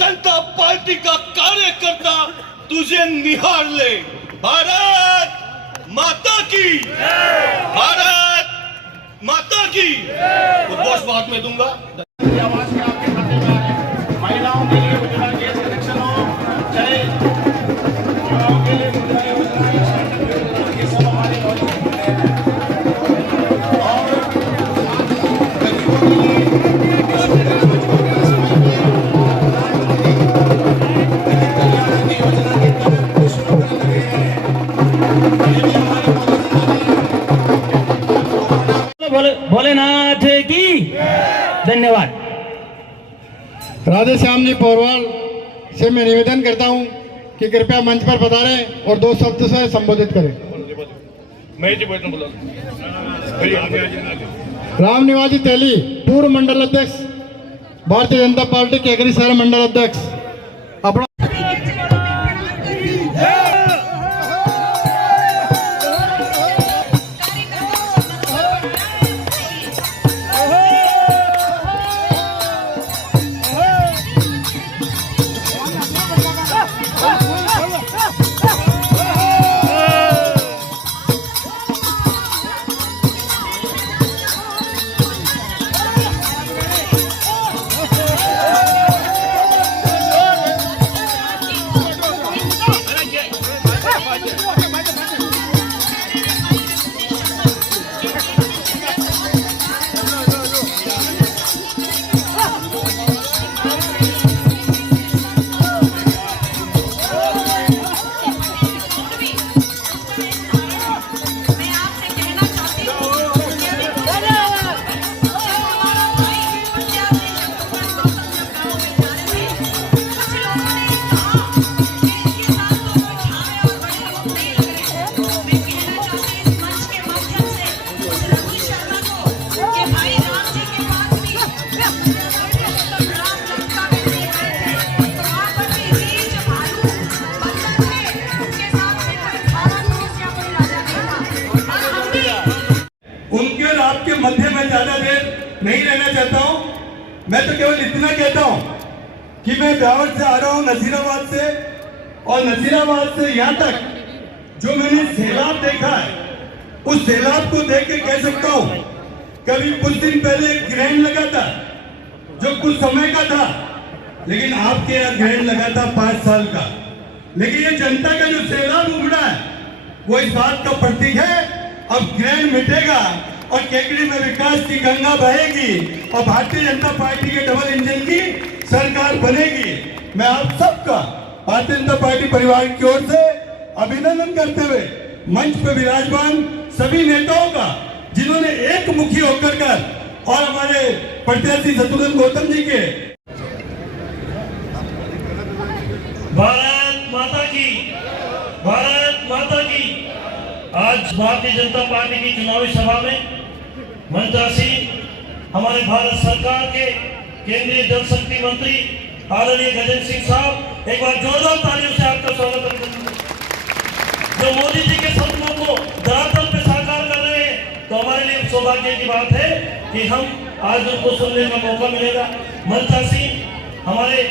जनता party का कार्यकर्ता तुझे निहार ले। भारत माता की, भारत माता की। उद्घोष बाद में दूंगा। आवाज के आपके खाते में आ रहे। महिलाओं के लिए उज्ज्वला गैस कनेक्शन हो, चाहे युवाओं के लिए मुद्रा योजना, ये सब हमारे भोलेनाथ की धन्यवाद। राधे श्याम जी पौरवाल से मैं निवेदन करता हूं कि कृपया मंच पर पधारें और 2 शब्द से संबोधित करें। राम निवाजी तेली, पूर्व मंडल अध्यक्ष भारतीय जनता पार्टी केकरी शहर मंडल अध्यक्ष। अपना आपके मध्य में ज्यादा देर नहीं रहना चाहता हूं। मैं तो केवल इतना कहता हूं कि मैं ब्यावर से आ रहा हूं, नसीराबाद से, और नसीराबाद से यहां तक जो मैंने सैलाब देखा है, उस सैलाब को देख के कह सकता हूं कभी कुछ दिन पहले ग्रहण लगा था जो कुछ समय का था, लेकिन आपके यहाँ ग्रहण लगा था 5 साल का। लेकिन ये जनता का जो सैलाब उमड़ा है वो इस बात का प्रतीक है। अब ग्रहण मिटेगा और केकड़ी में विकास की गंगा बहेगी और भारतीय जनता पार्टी के डबल इंजन की सरकार बनेगी। मैं आप सबका भारतीय जनता पार्टी परिवार की ओर से अभिनंदन करते हुए मंच पर विराजमान सभी नेताओं का जिन्होंने एक मुखी होकर और हमारे प्रत्याशी शत्रुघ्न गौतम जी के भारत माता की, भारत माता की। आज भारतीय जनता पार्टी की चुनावी सभा में मंचासीन हमारे भारत सरकार के केंद्रीय जल शक्ति मंत्री आदरणीय गजेंद्र सिंह साहब, एक बार जोरदार तालियों से आपका स्वागत करते हैं। जो मोदी जी के सपनों को धरातल पे साकार कर रहे हैं, तो हमारे लिए सौभाग्य की बात है कि हम आज उनको सुनने का मौका मिलेगा। मंचासीन हमारे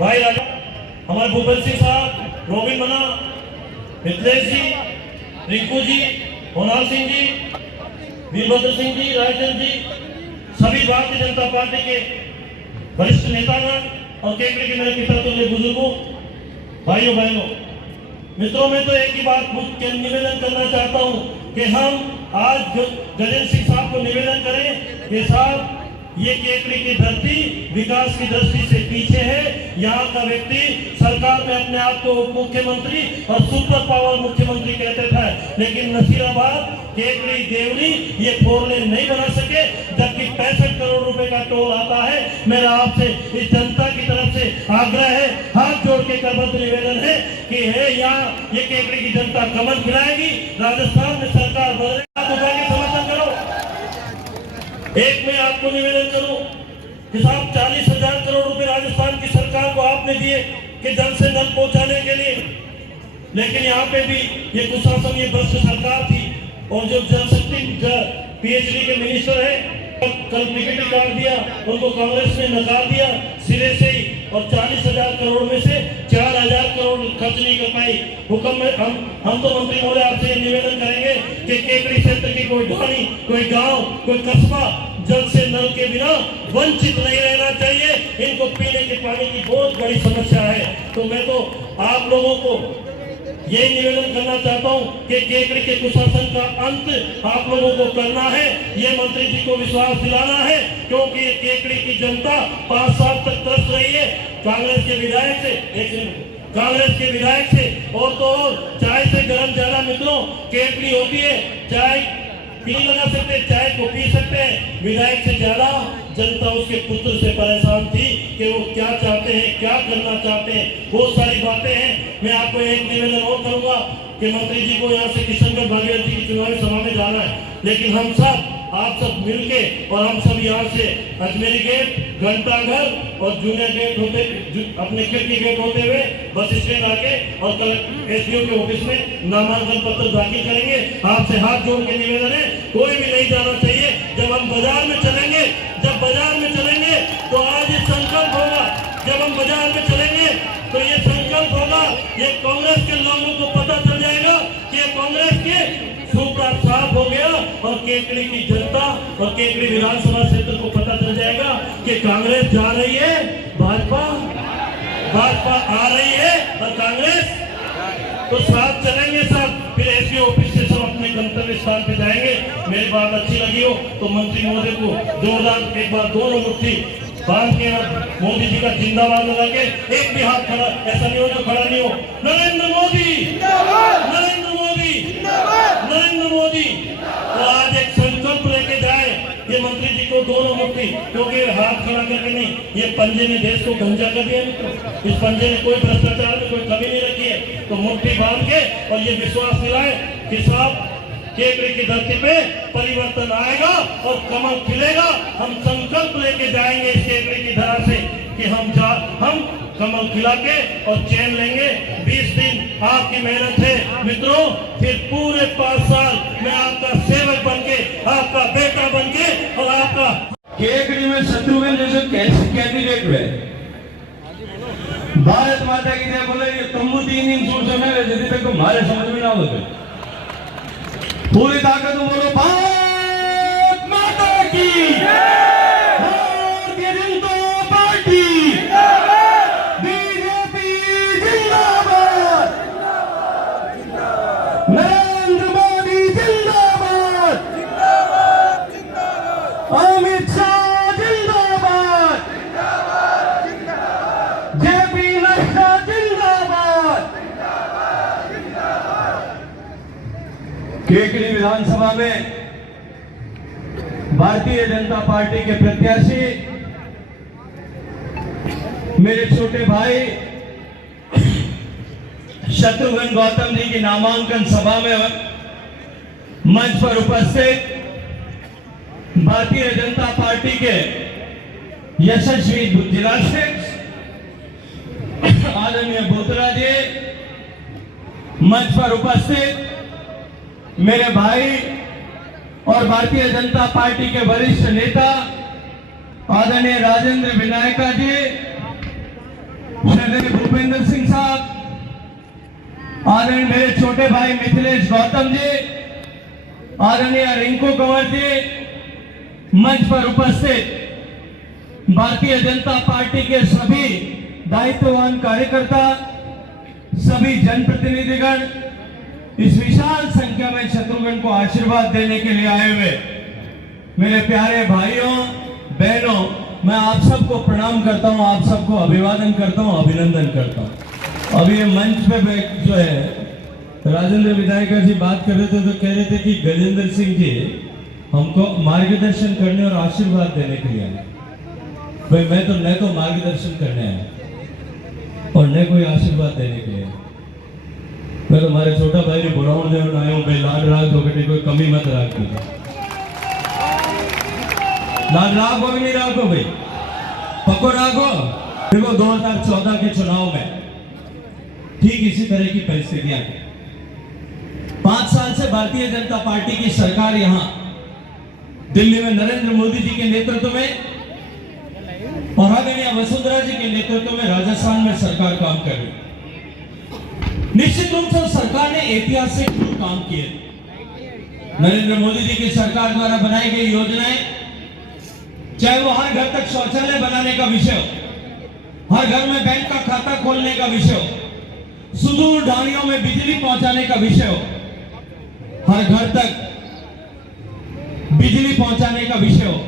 भाई राजा, हमारे भूपेंद्र सिंह साहब, रोबिन मना, मिथिलेश जी, रिंकू जी, होनाल सिंह जी, वीरभद्र सिंह जी, रायचंद जी, सभी भारतीय जनता पार्टी के वरिष्ठ नेतागण और केंद्र के मेरे पिता तुल्य बुजुर्गों, भाइयों बहनों, मित्रों, मैं तो एक ही बात निवेदन करना चाहता हूं कि हम आज गजेंद्र सिंह साहब को निवेदन करें कि साहब, ये केकड़ी की धरती विकास की दृष्टि से पीछे है। यहाँ का व्यक्ति सरकार में अपने आप को उप मुख्यमंत्री और सुपर पावर मुख्यमंत्री कहते थे, लेकिन नसीराबाद, केकड़ी, देवरी ये 4 लेन नहीं बना सके, जबकि 65 करोड़ रुपए का टोल आता है। मेरा आपसे इस जनता की तरफ से आग्रह है, हाथ जोड़ के करबद्ध निवेदन है कि यहाँ ये केकड़ी की जनता कमल खिलाएगी, राजस्थान में सरकार बदलेगी, समर्थन करो। एक मैं आपको निवेदन करूं कि साहब 40,000 करोड़ रुपए राजस्थान की सरकार को आपने दिए कि जल से नल पहुंचाने के लिए, लेकिन यहाँ पे भी ये कुशासन, ये भ्रष्ट सरकार थी। और जो जल शक्ति पीएचडी के मिनिस्टर है, कल टिकट काट दिया, उनको कांग्रेस ने नकार दिया सिरे से ही, और 40,000 करोड़ में से 4,000 करोड़ खर्च नहीं कर पाई। हुक्म में हम तो मंत्री महोदय आपसे निवेदन करेंगे कि केकड़ी क्षेत्र की कोई ढाणी, कोई गांव, कोई कस्बा जल से नल के बिना वंचित नहीं रहना चाहिए। इनको पीने के पानी की बहुत बड़ी समस्या है। तो मैं तो आप लोगों को यही निवेदन करना चाहता हूं कि केकड़ी के कुशासन का अंत आप लोगों को करना है, ये मंत्री जी को विश्वास दिलाना है, क्योंकि केकड़ी की जनता 5 साल तक तरस रही है कांग्रेस के विधायक से, और तो और चाय से गरम ज्यादा मित्रों केकड़ी होती है। चाय पी लगा सकते, चाय को पी सकते हैं, विधायक से ज्यादा जनता उसके पुत्र से परेशान थी कि वो क्या चाहते हैं, क्या करना चाहते हैं, बहुत सारी बातें हैं। मैं आपको एक निवेदन और करूंगा कि मंत्री जी को यहाँ से किशनगढ़ भागीरथ जी की चुनावी सभा में जाना है, लेकिन हम सब, आप सब मिलके और हम सब यहाँ से अजमेरी गेट, घंटाघर और जूनियर गेट होते, अपने खिड़की गेट होते हुए बस स्टैंड आके और कल एसडीओ के ऑफिस में नामांकन पत्र दाखिल करेंगे। आपसे हाथ जोड़ के निवेदन है, कोई भी नहीं जाना चाहिए। जब हम बाजार में चलेंगे, तो आज ये संकल्प होगा, जब हम बाजार में चलेंगे तो ये संकल्प होगा, ये कांग्रेस के लोगों को पता चल जाएगा कि ये कांग्रेस के सूपड़ा साफ हो गया, और केकड़ी की जनता और केकड़ी विधानसभा क्षेत्र को पता चल जाएगा कि कांग्रेस जा रही है, भाजपा आ रही है, और कांग्रेस तो साथ चलेंगे सब। फिर ऐसे ऑफिस से सब अपने गंतव्य स्थान पे जाएंगे। मेरी बात अच्छी लगी हो तो मंत्री महोदय को जोरदार एक बार दोनों मुट्ठी बांध के मोदी जी का जिंदाबाद लगा के एक भी हाथ खड़ा, ऐसा नहीं हो जो खड़ा नहीं हो। नरेंद्र मोदी, नरेंद्र मोदी, नरेंद्र मोदी। तो आज एक संकल्प लेके जाए ये मंत्री जी को दोनों मुट्ठी, क्योंकि हाथ खड़ा करके नहीं, ये पंजे ने देश को गंजा कर दिया मित्रों। इस पंजे ने कोई भ्रष्टाचार में कोई कमी नहीं रखी है। तो मुट्ठी बांध के और ये विश्वास दिलाए कि साहब केकड़ी की धरती पे परिवर्तन आएगा और कमल खिलेगा। हम संकल्प लेके जाएंगे इस केकड़ी की धरा से कि हम कमल खिला के और चैन लेंगे। 20 दिन आपकी मेहनत है मित्रों, फिर पूरे 5 साल मैं आपका सेवक बनके, आपका बेटा बनके और आपका केकड़ी में शत्रुघ्न जैसे कैंडिडेट हुए, भारत माता की जय बोले, ये तंबू 3 दिन दूर से मैं जब तक हमारे समझ में ना होते, पूरी ताकत में बोलो भारत माता की, भारतीय जनता पार्टी, बीजेपी जिंदाबाद, नरेंद्र मोदी जिंदाबाद, अमित शाह जिंदाबाद, जेपी नड्डा जिंदाबाद। केकड़ी विधानसभा में भारतीय जनता पार्टी के प्रत्याशी मेरे छोटे भाई शत्रुघ्न गौतम जी की नामांकन सभा में मंच पर उपस्थित भारतीय जनता पार्टी के यशस्वी जिलाध्यक्ष आदरणीय बोतरा जी, मंच पर उपस्थित मेरे भाई और भारतीय जनता पार्टी के वरिष्ठ नेता आदरणीय राजेंद्र विनायका जी, श्री भूपेंद्र सिंह साहब, आदरणीय मेरे छोटे भाई मिथिलेश गौतम जी, आदरणीय रिंकू कंवर जी, मंच पर उपस्थित भारतीय जनता पार्टी के सभी दायित्ववान कार्यकर्ता, सभी जनप्रतिनिधिगण, इस विशाल संख्या में शत्रुघ्न को आशीर्वाद देने के लिए आए हुए मेरे प्यारे भाइयों बहनों, मैं आप सबको प्रणाम करता हूं, आप सबको अभिवादन करता हूं, अभिनंदन करता हूं। अभी ये मंच पे जो है राजेंद्र विधायक जी बात कर रहे थे तो कह रहे थे कि गजेंद्र सिंह जी हमको मार्गदर्शन करने और आशीर्वाद देने के लिए आए। भाई मैं तो न तो मार्गदर्शन करने आया और न कोई आशीर्वाद देने के लिए। मैं तो हमारे छोटा भाई ने बुराऊ देव आया हूँ, भाई लाड राग हो बेटे, कोई कमी मत राख दीजिए, लाड राग हो नहीं राखो भाई, पक्को राखो। देखो 2014 के चुनाव में ठीक इसी तरह की परिस्थितियां, 5 साल से भारतीय जनता पार्टी की सरकार यहां दिल्ली में नरेंद्र मोदी जी के नेतृत्व में और आदरणीय वसुंधरा जी के नेतृत्व में राजस्थान में सरकार काम कर रही। निश्चित रूप से सरकार ने ऐतिहासिक काम किए। नरेंद्र मोदी जी की सरकार द्वारा बनाई गई योजनाएं, चाहे वो हर घर तक शौचालय बनाने का विषय हो, हर घर में बैंक का खाता खोलने का विषय हो, सुदूर ढाणियों में बिजली पहुंचाने का विषय हो, हर घर तक बिजली पहुंचाने का विषय हो,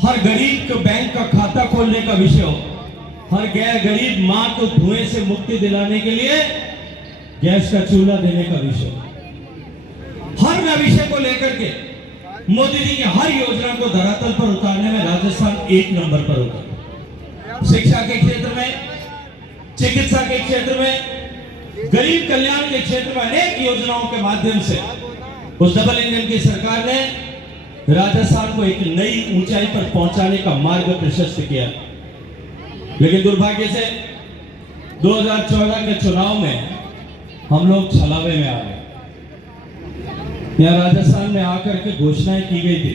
हर गरीब को बैंक का खाता खोलने का विषय हो, हर गरीब मां को धुएं से मुक्ति दिलाने के लिए गैस का चूल्हा देने का विषय, हर विषय को लेकर के मोदी जी की हर योजना को धरातल पर उतारने में राजस्थान 1 नंबर पर होता। शिक्षा के क्षेत्र में, चिकित्सा के क्षेत्र में, गरीब कल्याण के क्षेत्र में अनेक योजनाओं के माध्यम से उस डबल इंजन की सरकार ने राजस्थान को एक नई ऊंचाई पर पहुंचाने का मार्ग प्रशस्त किया। लेकिन दुर्भाग्य से 2014 के चुनाव में हम लोग छलावे में आ गए। यहाँ राजस्थान में आकर के घोषणाएं की गई थी,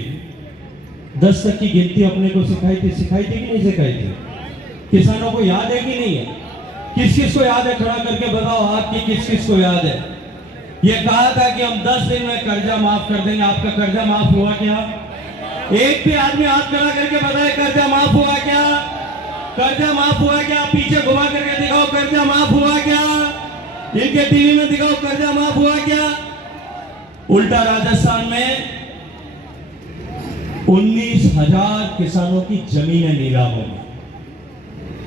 10 तक की गिनती अपने को सिखाई थी कि नहीं सिखाई थी? किसानों को याद है कि नहीं है? किस किस को याद है? खड़ा करके बताओ हाथ की किस किस को याद है? ये कहा था कि हम 10 दिन में कर्जा माफ कर देंगे। आपका कर्जा माफ हुआ क्या? एक भी आदमी हाथ खड़ा करके बताए कर्जा माफ हुआ क्या? कर्जा माफ हुआ क्या? पीछे घुमा करके दिखाओ कर्जा माफ हुआ क्या? इनके टीवी में दिखाओ कर्जा माफ हुआ क्या? उल्टा राजस्थान में 19,000 किसानों की जमीनें नीलाम हो गई।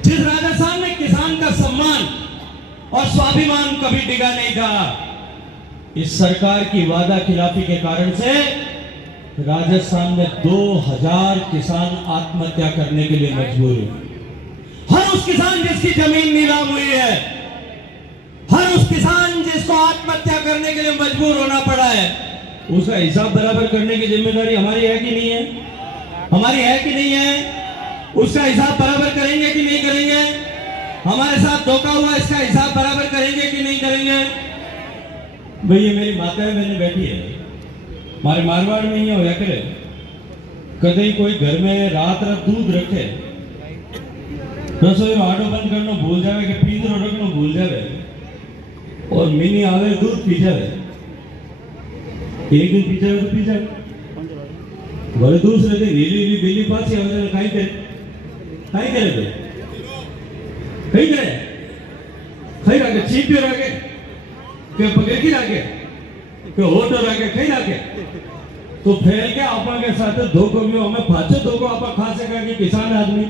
जिस राजस्थान में किसान का सम्मान और स्वाभिमान कभी डिगा नहीं था, इस सरकार की वादा खिलाफी के कारण से राजस्थान में 2,000 किसान आत्महत्या करने के लिए मजबूर हुए। हर उस किसान जिसकी जमीन नीलाम हुई है, हर उस किसान जिसको आत्महत्या करने के लिए मजबूर होना पड़ा है, उसका हिसाब बराबर करने की जिम्मेदारी हमारी है कि नहीं है? हमारी है कि नहीं है? उसका हिसाब बराबर करेंगे कि नहीं करेंगे? हमारे साथ धोखा हुआ, इसका हिसाब बराबर करेंगे कि नहीं करेंगे? भाई ये मेरी माता बहने बैठी है, हमारे मारवाड़ में ही होया करे, कदे कोई घर में रात दूध रखे, रसोई आडो बंद करना भूल जावे कि पींजरो रखना भूल जावे और मिनी आवे दूध पी जावे। एक दिन पी जावे तो पी जावे, बोले दूसरे दिन नीली बिल्ली पासी आवे कहीं करे कहीं राखे चीपियो राखे के पगेकी राखे के होटो राखे कहीं राखे तो फैल के आपा के साथ धोखो भी हमें फाचो धोखो आपा खा सका कि किसान आदमी